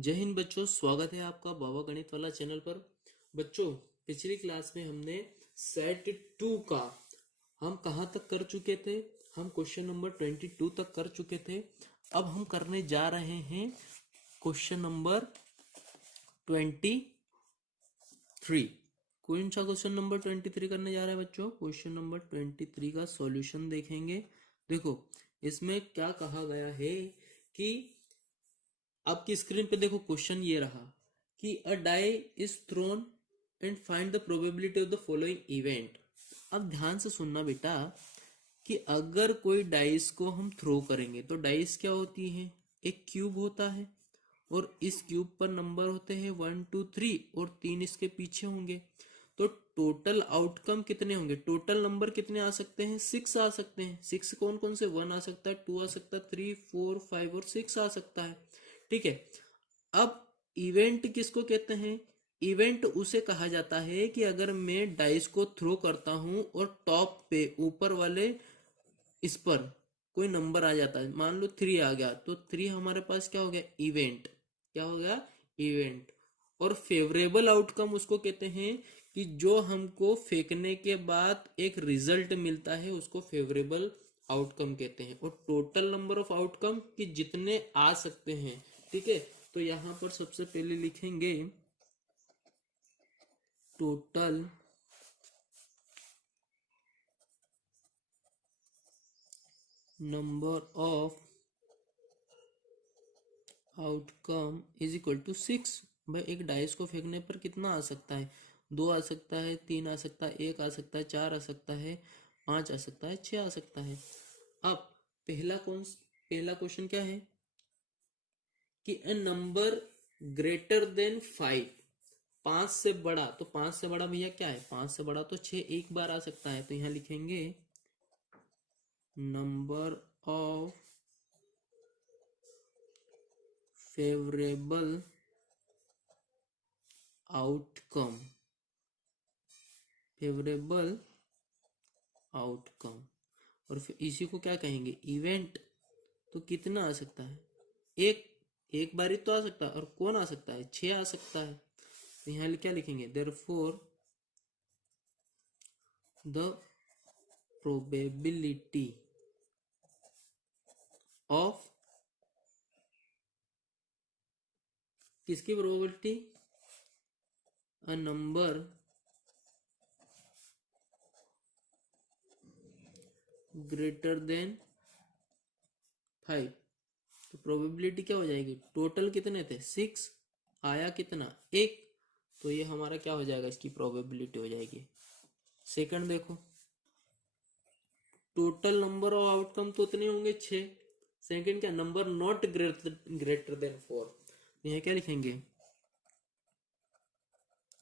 जय हिंद बच्चों, स्वागत है आपका बाबा गणित वाला चैनल पर। बच्चों, पिछली क्लास में हमने सेट 2 का हम कहाँ तक कर चुके थे। हम क्वेश्चन नंबर 22 तक कर चुके थे। अब हम करने जा रहे हैं क्वेश्चन नंबर 23। कौन सा क्वेश्चन नंबर 23 करने जा रहे हैं बच्चों? क्वेश्चन नंबर 23 का सॉल्यूशन देखेंगे। देखो, इसमें क्या कहा गया है कि आपकी स्क्रीन पे देखो, क्वेश्चन ये रहा कि a die is thrown and find the probability of the following event. अब ध्यान से सुनना बेटा कि अगर कोई डाइस को हम थ्रो करेंगे तो डाइस क्या होती है? एक क्यूब होता है और इस क्यूब पर नंबर होते हैं 1 2 3 और 3 इसके पीछे होंगे। तो टोटल आउटकम कितने होंगे? टोटल नंबर कितने आ सकते हैं? 6 आ सकते हैं। 6 कौन कौन से? 1 आ सकता है, 2 आ सकता है, 3 4 5 और 6 आ सकता है। ठीक है। अब इवेंट किसको कहते हैं? इवेंट उसे कहा जाता है कि अगर मैं डाइस को थ्रो करता हूं और टॉप पे ऊपर वाले इस पर कोई नंबर आ जाता है, मान लो 3 आ गया, तो 3 हमारे पास क्या हो गया? इवेंट। क्या हो गया? इवेंट। और फेवरेबल आउटकम उसको कहते हैं कि जो हमको फेंकने के बाद एक रिजल्ट मिलता है उसको फेवरेबल आउटकम कहते हैं। और टोटल नंबर ऑफ आउटकम कि जितने आ सकते हैं। ठीक है। तो यहां पर सबसे पहले लिखेंगे total number of outcome is equal to 6। भाई, एक डाइस को फेंकने पर कितना आ सकता है? 2 आ सकता है, 3 आ सकता है, 1 आ सकता है, 4 आ सकता है, 5 आ सकता है, 6 आ सकता है। अब पहला क्वेश्चन क्या है कि ए नंबर ग्रेटर देन 5, 5 से बड़ा। तो 5 से बड़ा भैया क्या है? 5 से बड़ा तो 6 एक बार आ सकता है। तो यहां लिखेंगे number of favourable outcome. Favourable outcome. और फिर इसी को क्या कहेंगे? इवेंट। तो कितना आ सकता है? एक। एक बार ही तो आ सकता है। और कौन आ सकता है? 6 आ सकता है। तो यहां क्या लिखेंगे? देयरफॉर द प्रोबेबिलिटी ऑफ, किसकी probability? A number greater than 5। तो प्रोबेबिलिटी क्या हो जाएगी? टोटल कितने थे? 6। आया कितना? एक। तो ये हमारा क्या हो जाएगा? इसकी प्रोबेबिलिटी हो जाएगी। सेकंड देखो, टोटल नंबर ऑफ आउटकम तो उतने होंगे 6। सेकंड क्या? Number not greater then 4। यहाँ क्या लिखेंगे?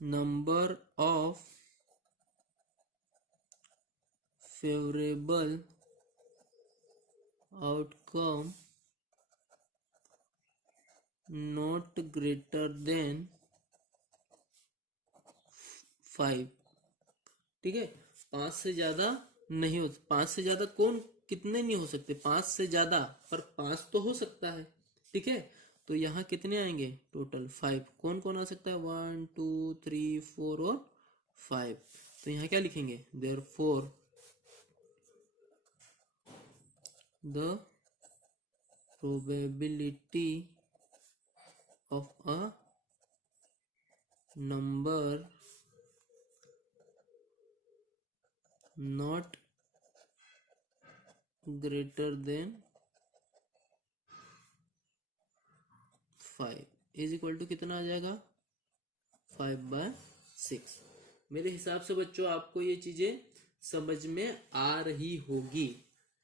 Number of favourable outcome not greater than 5। ठीक है। 5 से ज्यादा नहीं हो, 5 से ज्यादा कौन, कितने नहीं हो सकते? 5 से ज्यादा, पर 5 तो हो सकता है। ठीक है। तो यहाँ कितने आएंगे? टोटल 5। कौन कौन आ सकता है? 1 2 3 4 और 5। तो यहाँ क्या लिखेंगे? Therefore the probability of a number not greater than 5 is equal to कितना आ जाएगा? 5/6। मेरे हिसाब से बच्चों आपको ये चीजें समझ में आ रही होगी।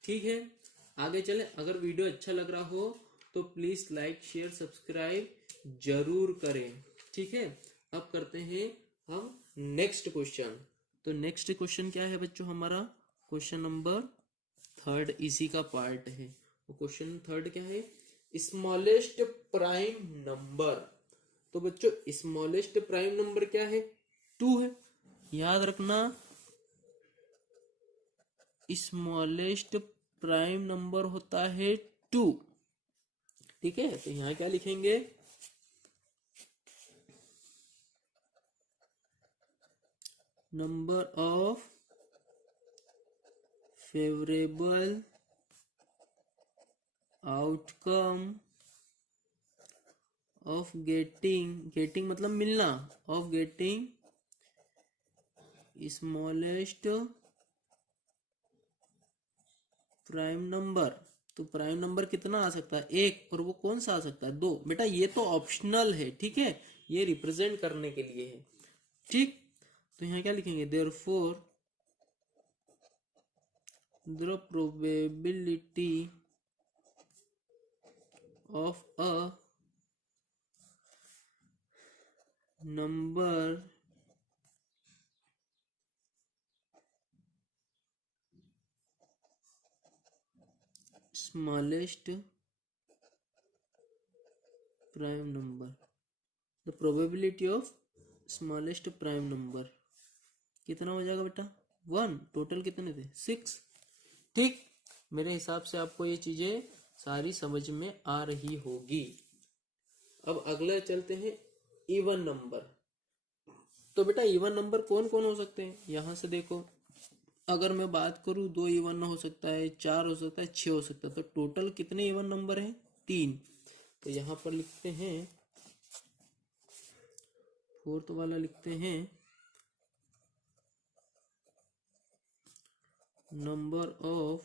ठीक है। आगे चले। अगर वीडियो अच्छा लग रहा हो तो प्लीज लाइक शेयर सब्सक्राइब जरूर करें। ठीक है। अब करते हैं हम नेक्स्ट क्वेश्चन। तो नेक्स्ट क्वेश्चन क्या है बच्चों हमारा? क्वेश्चन नंबर 3 इसी का पार्ट है। वो क्वेश्चन 3 क्या है? Smallest prime number. तो बच्चों, स्मॉलेस्ट प्राइम नंबर क्या है? 2 है। याद रखना, स्मॉलेस्ट प्राइम नंबर होता है 2। ठीक है। तो यहां क्या लिखेंगे? Number of favourable outcome of getting मतलब मिलना, of getting smallest prime number. तो प्राइम नंबर कितना आ सकता है? एक, और वो कौन सा आ सकता है? दो। बेटा ये तो ऑप्शनल है, ठीक है, ये रिप्रेजेंट करने के लिए है, ठीक। तो यहाँ क्या लिखेंगे? Therefore the probability of a number smallest prime number, the probability of smallest prime number कितना हो जाएगा बेटा? 1। टोटल कितने थे? 6, ठीक। मेरे हिसाब से आपको ये चीजें सारी समझ में आ रही होगी। अब अगला चलते हैं इवन नंबर। तो बेटा इवन नंबर कौन कौन हो सकते हैं? यहां से देखो, अगर मैं बात करूं, 2 इवन हो सकता है, 4 हो सकता है, 6 हो सकता है। तो टोटल कितने इवन नंबर हैं? 3। तो यहां पर लिखते हैं, फोर्थ वाला लिखते हैं, number of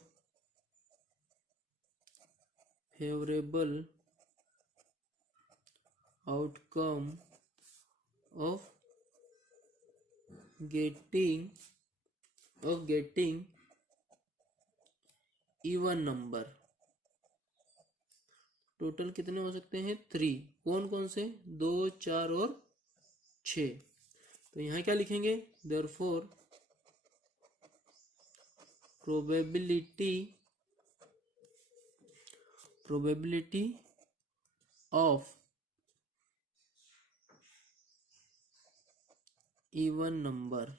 favourable outcome of getting even number. Total कितने हो सकते हैं? 3। कौन कौन से? 2, 4 और 6। तो यहाँ क्या लिखेंगे? Therefore probability of even number,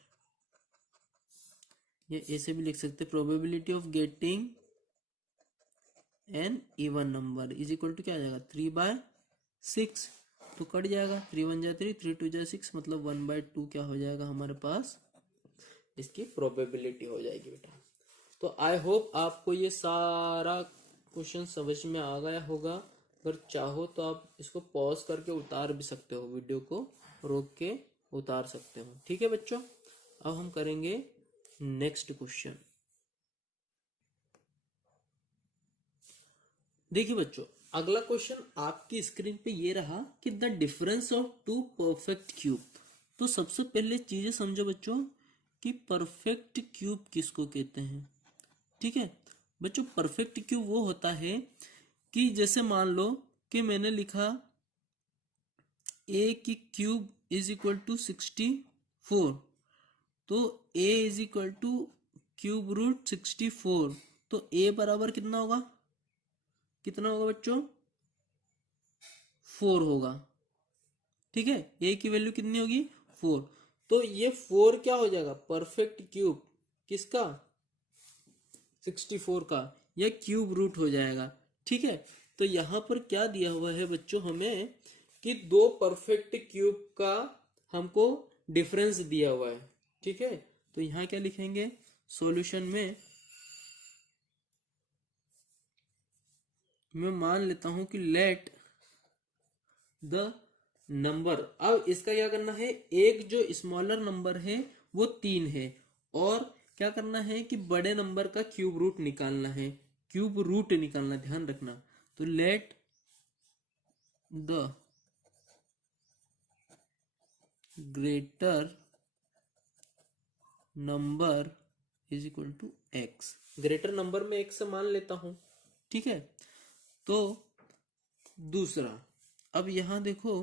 ये ऐसे भी लिख सकते, probability of getting an even number is equal to क्या आ जाएगा? 3/6। तो कट जाएगा, 3 1 जा 3, 3 2 जा 6, मतलब 1/2 क्या हो जाएगा हमारे पास? इसकी प्रोबेबिलिटी हो जाएगी बेटा। तो आई होप आपको ये सारा क्वेश्चन समझ में आ गया होगा। अगर चाहो तो आप इसको पॉज करके उतार भी सकते हो, वीडियो को रोक के उतार सकते हो, ठीक है बच्चों। अब हम करेंगे नेक्स्ट क्वेश्चन। देखिए बच्चों, अगला क्वेश्चन आपकी स्क्रीन पे ये रहा कि the difference of 2 perfect cube. तो सबसे पहले चीजें समझो बच्चों कि परफेक्ट क्यूब किसको कहते हैं, ठीक है बच्चों। परफेक्ट क्यूब वो होता है कि जैसे मान लो कि मैंने लिखा ए की क्यूब इज इक्वल टू 64, तो a is equal to cube root 64। तो ए बराबर कितना होगा? कितना होगा बच्चों? 4 होगा, ठीक है। ए की वैल्यू कितनी होगी? 4। तो ये 4 क्या हो जाएगा? परफेक्ट क्यूब किसका? 64 का, या क्यूब रूट हो जाएगा, ठीक है। तो यहां पर क्या दिया हुआ है बच्चों हमें कि 2 परफेक्ट क्यूब का हमको डिफरेंस दिया हुआ है, ठीक है। तो यहां क्या लिखेंगे? सॉल्यूशन में मैं मान लेता हूं कि लेट द नंबर, अब इसका क्या करना है? एक जो स्मॉलर नंबर है वो 3 है, और क्या करना है कि बड़े नंबर का क्यूब रूट निकालना है, क्यूब रूट निकालना, ध्यान रखना। तो let the greater number is equal to x. Greater number में एक्स से मान लेता हूं, ठीक है। तो दूसरा, अब यहां देखो,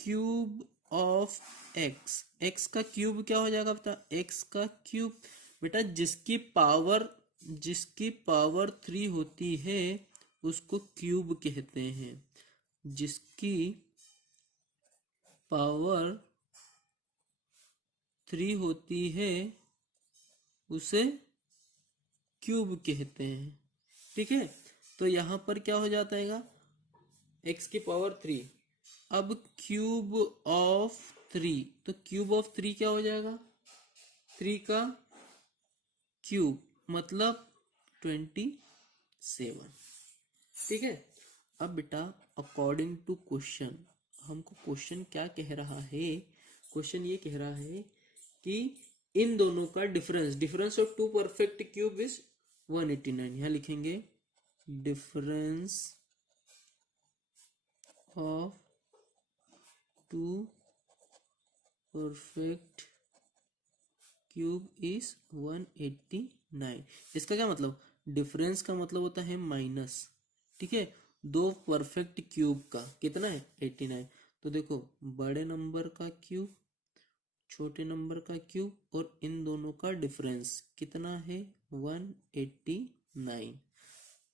क्यूब ऑफ एक्स, एक्स का क्यूब क्या हो जाएगा बेटा? एक्स का क्यूब बेटा जिसकी पावर 3 होती है उसको क्यूब कहते हैं। जिसकी पावर 3 होती है उसे क्यूब कहते हैं, ठीक है। तो यहां पर क्या हो जाता है? एक्स की पावर 3। अब क्यूब ऑफ 3, तो क्यूब ऑफ 3 क्या हो जाएगा? 3 का क्यूब मतलब 27। ठीक है। अब बेटा अकॉर्डिंग टू क्वेश्चन, हमको क्वेश्चन क्या कह रहा है? क्वेश्चन ये कह रहा है कि इन दोनों का difference of two perfect cube is 189। यहां लिखेंगे difference of two perfect cube is 189। इसका क्या मतलब? डिफरेंस का मतलब होता है माइनस। ठीक है, दो परफेक्ट क्यूब का कितना है? 89। तो देखो बड़े नंबर का क्यूब, छोटे नंबर का क्यूब और इन दोनों का डिफरेंस कितना है? 189।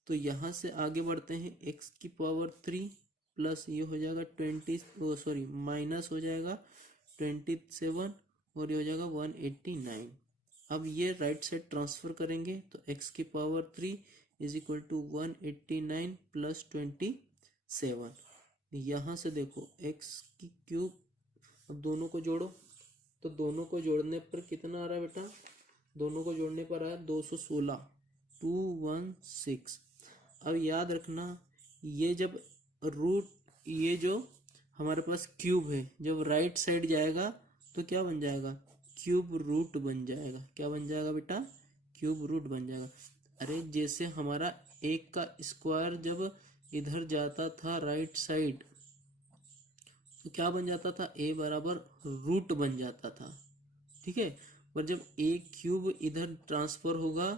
तो यहां से आगे बढ़ते हैं, x की पावर 3 प्लस ये हो जाएगा 20, सॉरी माइनस हो जाएगा 27 और ये हो जाएगा 189। अब ये राइट साइड ट्रांसफर करेंगे तो x की power 3 is equal to 189 plus 27। यहाँ से देखो x की क्यूब, अब दोनों को जोड़ो, तो दोनों को जोड़ने पर कितना आ रहा है बेटा? दोनों को जोड़ने पर आया 216, 216। अब याद रखना, ये जब रूट, ये जो हमारे पास क्यूब है जब राइट साइड जाएगा तो क्या बन जाएगा? क्यूब रूट बन जाएगा। क्या बन जाएगा बेटा? क्यूब रूट बन जाएगा। अरे जैसे हमारा एक का स्क्वायर जब इधर जाता था राइट साइड तो क्या बन जाता था? ए बराबर रूट बन जाता था। ठीक है, पर जब ए क्यूब इधर ट्रांसफर होगा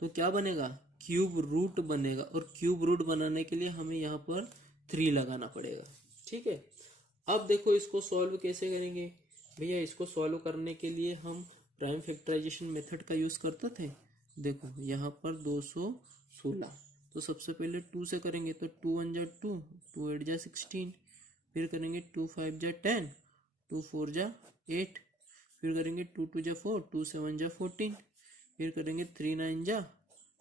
तो क्या बनेगा? क्यूब रूट बनेगा। और क्यूब रूट बनाने के लिए हमें यहाँ पर 3 लगाना पड़ेगा। ठीक है, अब देखो इसको सॉल्व कैसे करेंगे भैया? इसको सॉल्व करने के लिए हम प्राइम फैक्टराइजेशन मेथड का यूज करते थे। देखो यहाँ पर 216, तो सबसे पहले 2 से करेंगे तो 2 1 जा 2, 2 8 जा 16, फिर करेंगे 2 5 जा 10, 2 4 जा 8, फिर करेंगे 2 2 जा 4, 2 7 जा 14, फिर करेंगे 3 9 जा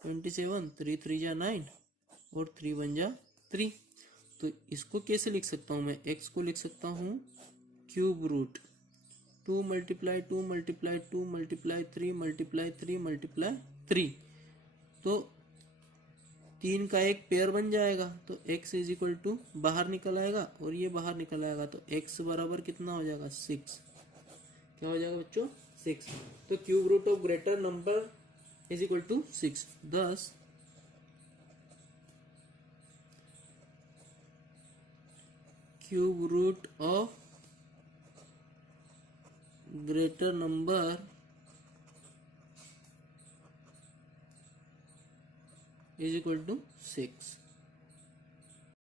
27, 3 3 जा 9 और 3 1 जा 3। तो इसको कैसे लिख सकता हूँ मैं? x को लिख सकता हूँ cube root 2 multiply 2 multiply 2 multiply 3 multiply 3 multiply 3। तो 3 का एक पेयर बन जाएगा तो x इज इक्वल टू बाहर निकल आएगा और ये बाहर निकल आएगा तो x बराबर कितना हो जाएगा? 6। क्या हो जाएगा बच्चों? 6। तो cube root of greater number is equal to 6। thus cube root of greater number is equal to 6।